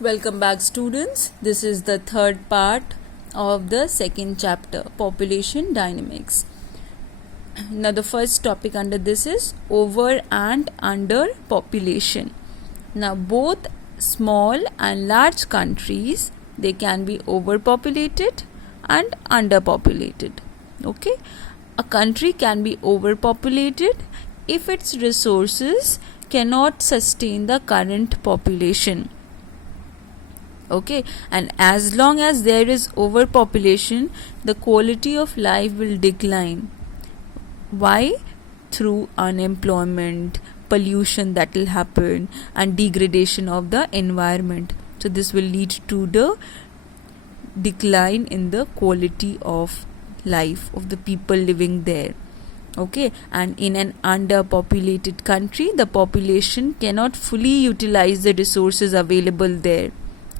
Welcome back, students. This is the third part of the second chapter, Population Dynamics. Now, the first topic under this is over and under population. Now, both small and large countries, they can be overpopulated and underpopulated. Okay, a country can be overpopulated if its resources cannot sustain the current population. Okay, and as long as there is overpopulation, the quality of life will decline. Why? Through unemployment, pollution that will happen, and degradation of the environment. So this will lead to the decline in the quality of life of the people living there. Okay, and in an underpopulated country, the population cannot fully utilize the resources available there.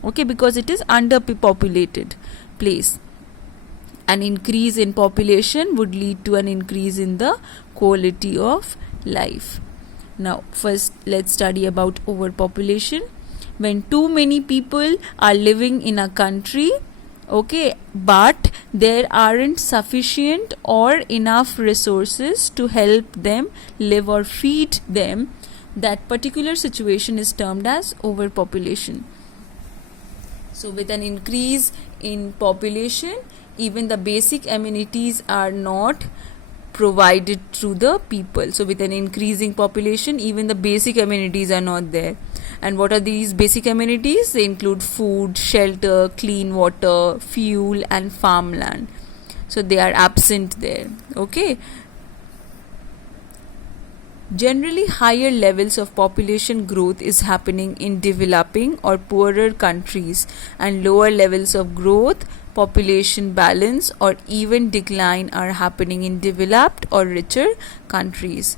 Okay, because it is underpopulated place. An increase in population would lead to an increase in the quality of life. Now, first let's study about overpopulation. When too many people are living in a country, okay, but there aren't sufficient or enough resources to help them live or feed them, that particular situation is termed as overpopulation. So with an increase in population, even the basic amenities are not provided to the people. So with an increasing population, even the basic amenities are not there. And what are these basic amenities? They include food, shelter, clean water, fuel, and farmland. So they are absent there. Okay. Generally, higher levels of population growth is happening in developing or poorer countries, and lower levels of growth, population balance, or even decline are happening in developed or richer countries.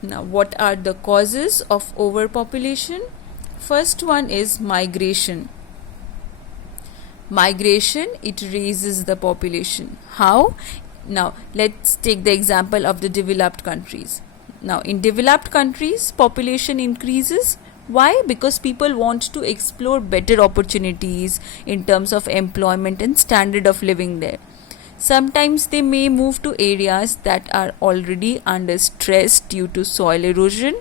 Now, what are the causes of overpopulation? First one is migration. Migration, it raises the population. How? Now, let's take the example of the developed countries. Now, in developed countries, population increases. Why? Because people want to explore better opportunities in terms of employment and standard of living there. Sometimes they may move to areas that are already under stress due to soil erosion.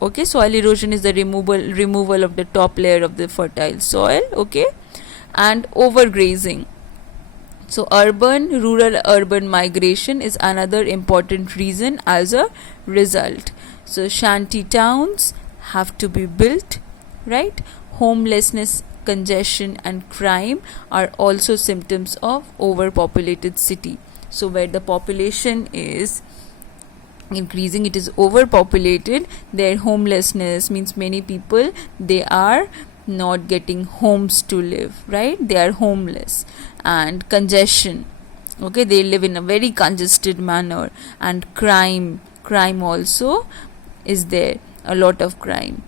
Okay, soil erosion is the removal of the top layer of the fertile soil. Okay, and overgrazing. So rural-urban migration is another important reason as a result. So shanty towns have to be built, right? Homelessness, congestion, and crime are also symptoms of overpopulated city. So where the population is increasing, it is overpopulated, their homelessness means many people, they are not getting homes to live, right? They are homeless. And congestion, okay, they live in a very congested manner. And crime also is there, a lot of crime.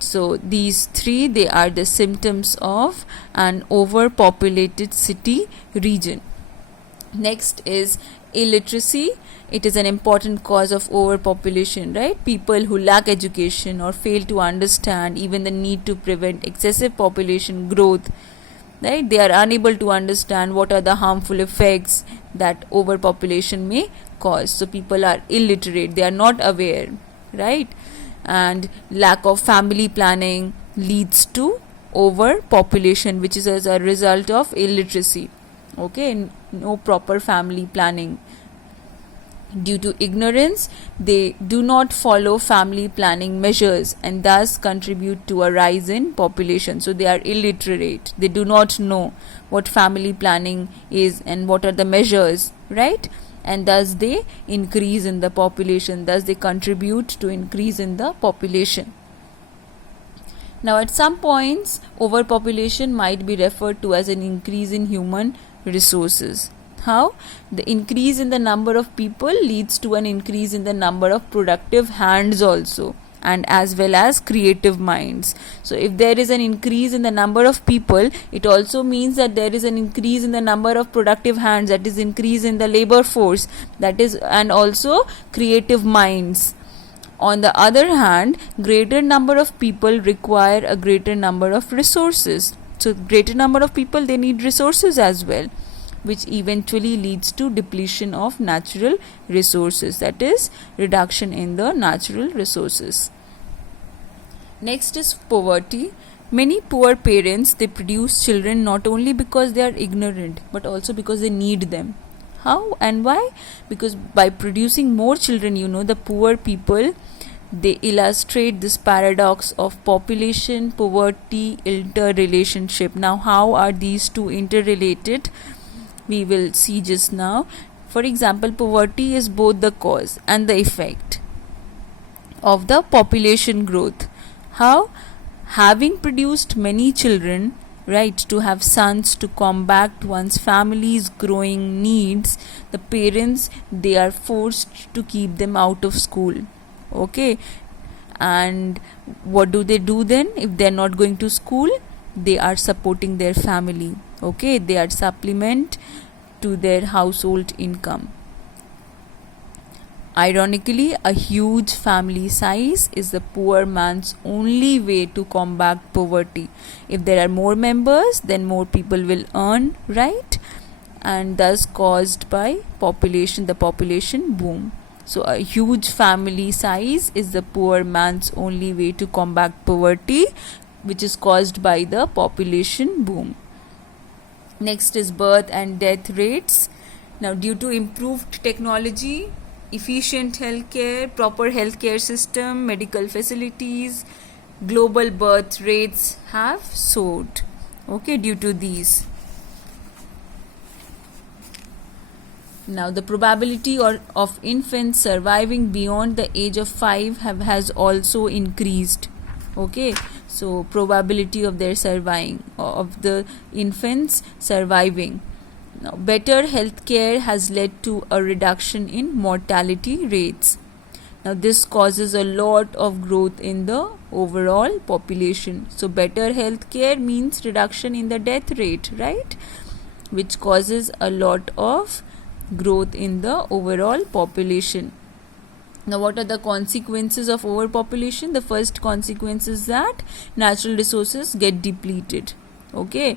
So these three, they are the symptoms of an overpopulated city region. Next is illiteracy. It is an important cause of overpopulation, right? People who lack education or fail to understand even the need to prevent excessive population growth, right? They are unable to understand what are the harmful effects that overpopulation may cause. So people are illiterate, they are not aware, right? And lack of family planning leads to overpopulation, which is as a result of illiteracy. Okay, no proper family planning. Due to ignorance, they do not follow family planning measures and thus contribute to a rise in population. So they are illiterate. They do not know what family planning is and what are the measures, right? And thus they increase in the population. Thus they contribute to increase in the population. Now, at some points, overpopulation might be referred to as an increase in human resources. How? The increase in the number of people leads to an increase in the number of productive hands also, and as well as creative minds. So if there is an increase in the number of people, it also means that there is an increase in the number of productive hands, that is increase in the labor force, that is, and also creative minds. On the other hand, greater number of people require a greater number of resources. So greater number of people, they need resources as well, which eventually leads to depletion of natural resources, that is reduction in the natural resources. Next is poverty. Many poor parents, they produce children not only because they are ignorant but also because they need them. How and why? Because by producing more children, the poor people, they illustrate this paradox of population poverty interrelationship. Now how are these two interrelated? We will see just now. For example, poverty is both the cause and the effect of the population growth. How? Having produced many children, right, to have sons to combat one's family's growing needs, the parents, they are forced to keep them out of school. Okay, and what do they do then? If they are not going to school, they are supporting their family. Okay, they are supplement to their household income. Ironically, a huge family size is the poor man's only way to combat poverty. If there are more members, then more people will earn, right? And thus caused by the population boom. So a huge family size is the poor man's only way to combat poverty, which is caused by the population boom. Next is birth and death rates. Now, due to improved technology, efficient healthcare, proper healthcare system, medical facilities, global birth rates have soared. Okay, due to these. Now, the probability of infants surviving beyond the age of 5 has also increased. Okay, so probability of their surviving, of the infants surviving. Now, better healthcare has led to a reduction in mortality rates. Now, this causes a lot of growth in the overall population. So, better healthcare means reduction in the death rate, right? Which causes a lot of growth in the overall population. Now, what are the consequences of overpopulation? The first consequence is that natural resources get depleted. Okay,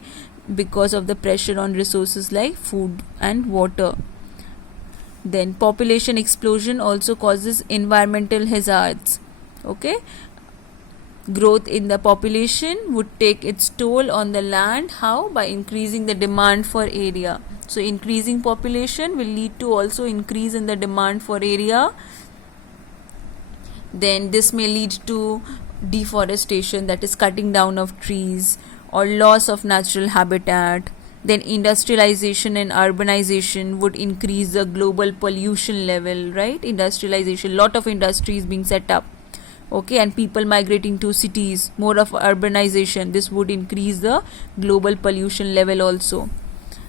because of the pressure on resources like food and water. Then population explosion also causes environmental hazards. Okay, growth in the population would take its toll on the land. How? By increasing the demand for area. So increasing population will lead to also increase in the demand for area. Then this may lead to deforestation, that is cutting down of trees, or loss of natural habitat. Then industrialization and urbanization would increase the global pollution level, right? Industrialization, lot of industries being set up. Okay, and people migrating to cities, more of urbanization, this would increase the global pollution level also,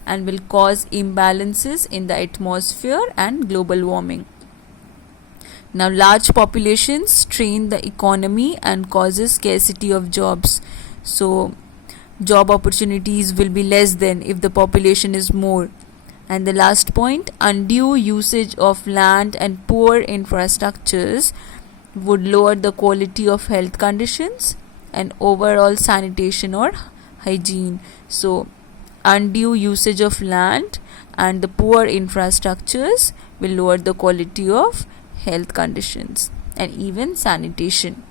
and will cause imbalances in the atmosphere and global warming. Now, large populations strain the economy and causes scarcity of jobs. So job opportunities will be less than if the population is more. And the last point, undue usage of land and poor infrastructures would lower the quality of health conditions and overall sanitation or hygiene. So undue usage of land and the poor infrastructures will lower the quality of health conditions and even sanitation.